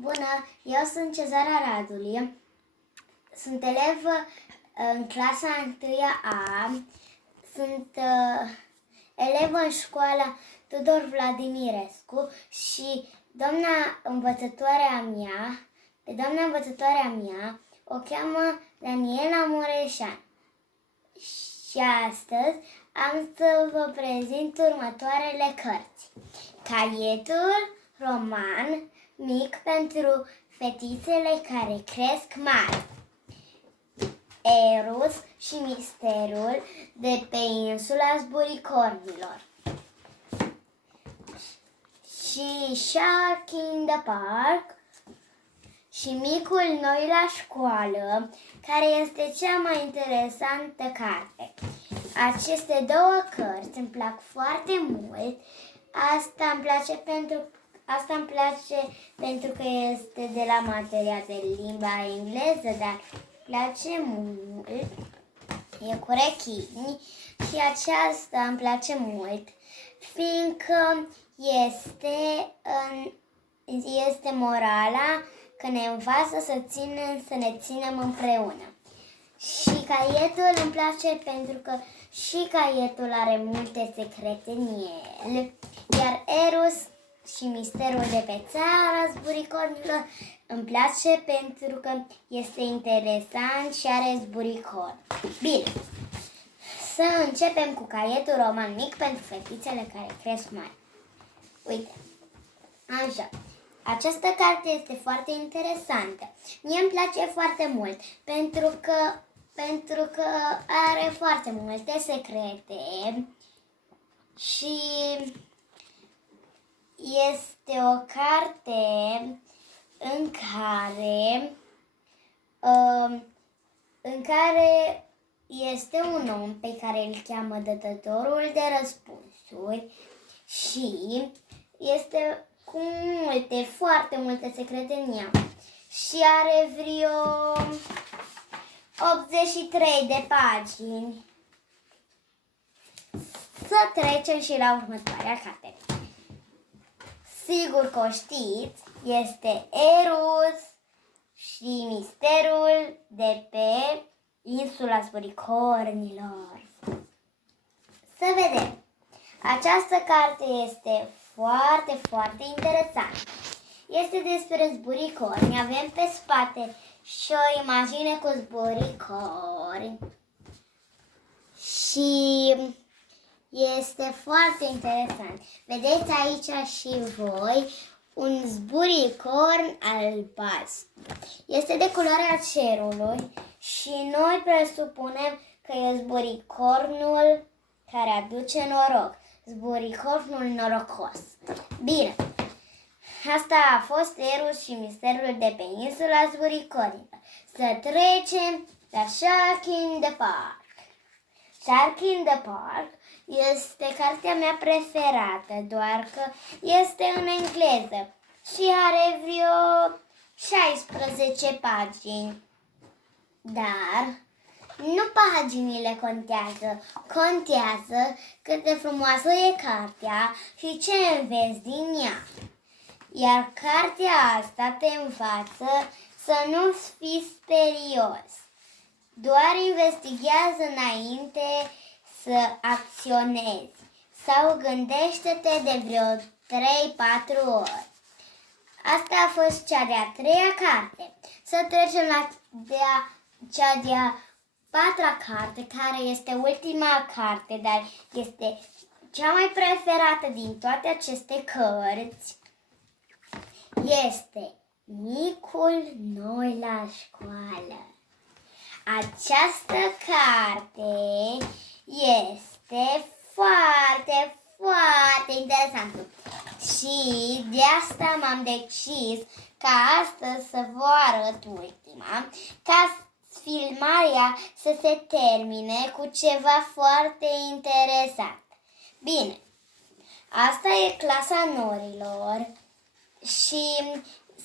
Bună, eu sunt Cezara Raduli, sunt elevă în clasa 1-A, sunt elevă în școala Tudor Vladimirescu și doamna învățătoarea mea o cheamă Daniela Mureșan. Și astăzi am să vă prezint următoarele cărți. Caietul roman mic pentru fetițele care cresc mari. Eros și misterul de pe insula Zburicornilor. Și Shark in the Park și Micul noi la școală, care este cea mai interesantă carte. Aceste două cărți îmi plac foarte mult. Asta îmi place pentru că este de la materia de limba engleză, dar place mult. E cu rechini și aceasta îmi place mult, fiindcă este morala că ne învață să ne ținem împreună. Și caietul îmi place pentru că și caietul are multe secrete în el, iar Eros și misterul de pe țara Zburicornilor îmi place pentru că este interesant și are zburicor. Bine, să începem cu caietul roman mic pentru fetițele care cresc mari. Uite, așa. Această carte este foarte interesantă. Mie îmi place foarte mult pentru că are foarte multe secrete și este o carte în care este un om pe care îl cheamă Dătătorul de Răspunsuri și este cu foarte multe secrete în ea. Și are vreo 83 de pagini. Să trecem și la următoarea carte. Sigur că o știți, este Eros și misterul de pe insula Zburicornilor. Să vedem. Această carte este foarte interesantă. Este despre zburicorni. Avem pe spate și o imagine cu zburicorni. Și este foarte interesant. Vedeți aici și voi un zburicorn albastru. Este de culoarea cerului și noi presupunem că e zburicornul care aduce noroc. Zburicornul norocos. Bine, asta a fost Eros și misterul de pe insula Zburicornilor. Să trecem la Shark in the Park. Shark in the Park este cartea mea preferată, doar că este în engleză și are vreo 16 pagini. Dar nu paginile contează, contează cât de frumoasă e cartea și ce înveți din ea. Iar cartea asta te învață să nu fii sperios. Doar investigează înainte să acționezi sau gândește-te de vreo 3-4 ori. Asta a fost cea de-a 3-a carte. Să trecem la cea de-a 4-a carte, care este ultima carte, dar este cea mai preferată din toate aceste cărți. Este Micul noi la școală. Această carte este foarte interesantă și de asta m-am decis ca astăzi să vă arăt ultima, ca filmarea să se termine cu ceva foarte interesant. Bine, asta e clasa norilor și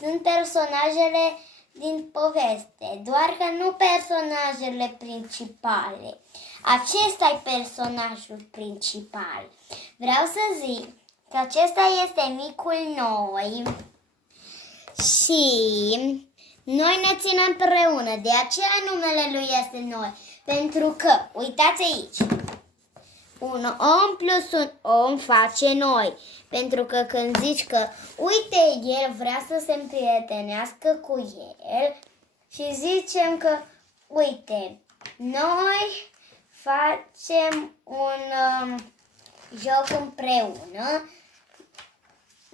sunt personajele din poveste, doar că nu personajele principale. Acesta e personajul principal. Vreau să zic că acesta este Micul noi Și noi ne ținem împreună, de aceea numele lui este Noi. Pentru că, uitați aici, un om plus un om face noi. Pentru că când zici că, uite, el vrea să se împrietenească cu el și zicem că, uite, noi facem un joc împreună,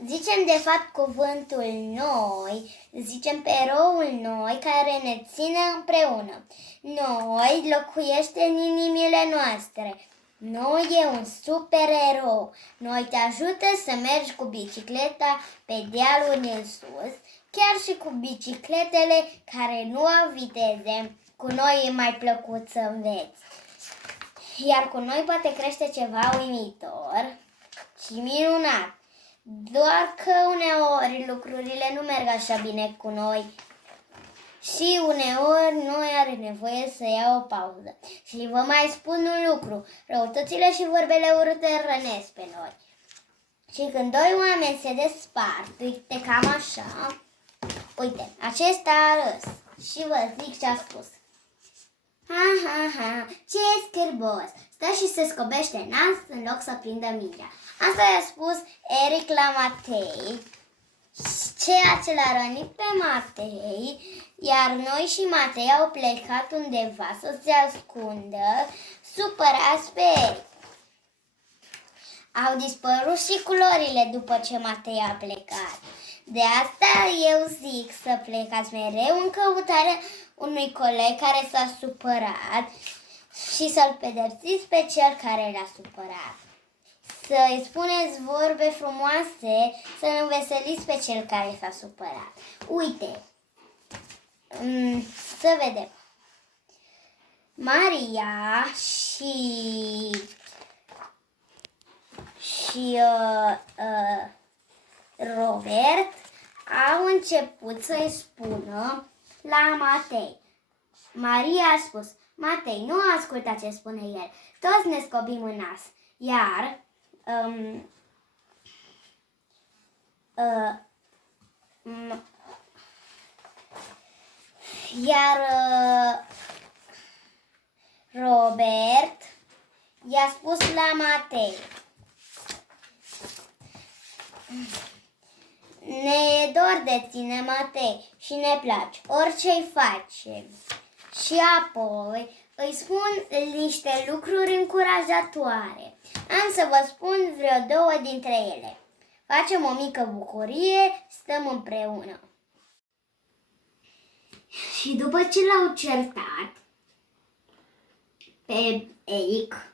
zicem de fapt cuvântul noi, zicem pe eroul noi care ne ține împreună. Noi locuiește în inimile noastre. Noi e un supererou. Noi te ajută să mergi cu bicicleta pe dealul în sus, chiar și cu bicicletele care nu au viteze. Cu noi e mai plăcut să înveți. Iar cu noi poate crește ceva uimitor și minunat. Doar că uneori lucrurile nu merg așa bine cu noi și uneori noi are nevoie să ia o pauză. Și vă mai spun un lucru, răutățile și vorbele urâte rănesc pe noi. Și când doi oameni se despart, uite cam așa, uite, acesta a râs și vă zic ce a spus. Ha, ha, ha, ce scârbos! Stă și se scobește nas în loc să prindă mingea. Asta i-a spus Eric la Matei, ceea ce l-a rănit pe Matei, iar noi și Matei au plecat undeva să se ascundă, supărați pe Eric. Au dispărut și culorile după ce Matei a plecat. De asta eu zic să plecați mereu în căutarea unui coleg care s-a supărat și să-l pedepsiți pe cel care l-a supărat. Să-i spuneți vorbe frumoase, să-l înveseliți pe cel care s-a supărat. Uite, să vedem. Maria și Robert au început să-i spună la Matei. Maria a spus, Matei, nu asculta ce spune el, toți ne scobim în nas. Iar Robert i-a spus la Matei, ne e dor de tine, Matei, și ne place, orice-i facem. Și apoi îi spun niște lucruri încurajatoare. Am să vă spun vreo două dintre ele. Facem o mică bucurie, stăm împreună. Și după ce l-au certat pe Eric,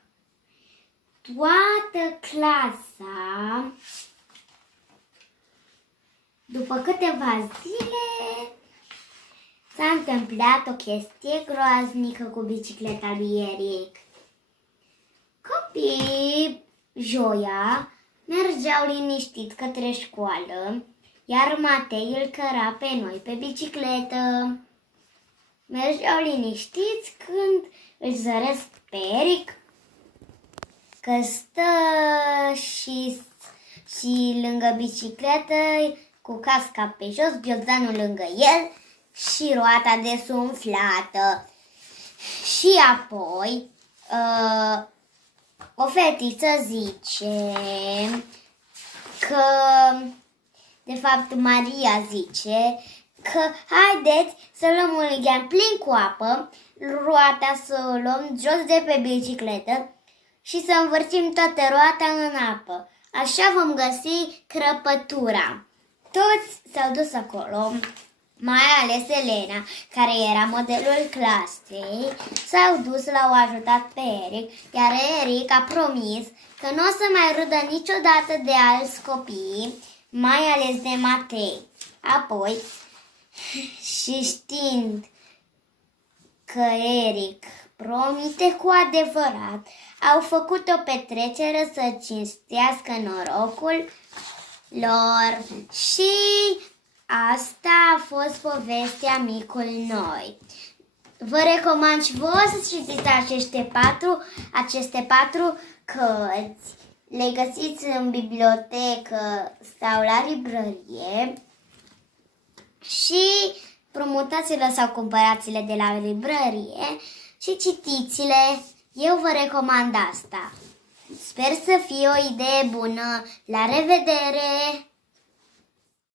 toată clasa, după câteva zile, s-a întâmplat o chestie groaznică cu bicicleta lui Eric. Copiii, joia, mergeau liniștit către școală, iar Matei îl căra pe noi pe bicicletă. Mergeau liniștiți când îl zăresc pe Eric, că stă și lângă bicicletă cu casca pe jos, ghiozdanul lângă el și roata desumflată. Și apoi o fetiță zice că, de fapt Maria zice că haideți să luăm un lighean plin cu apă, roata să o luăm jos de pe bicicletă și să învârtim toată roata în apă. Așa vom găsi crăpătura. Toți s-au dus acolo, mai ales Elena, care era modelul clasei, s-au dus, l-au ajutat pe Eric, iar Eric a promis că nu o să mai râdă niciodată de alți copii, mai ales de Matei. Apoi, și știind că Eric promite cu adevărat, au făcut o petrecere să cinstească norocul lor și asta a fost povestea Micul Noi. Vă recomand și vouă să citiți aceste patru cărți. Le găsiți în bibliotecă sau la librărie. și promutați-le sau cumpărați-le de la librărie și citiți-le. Eu vă recomand asta. Sper să fie o idee bună. La revedere!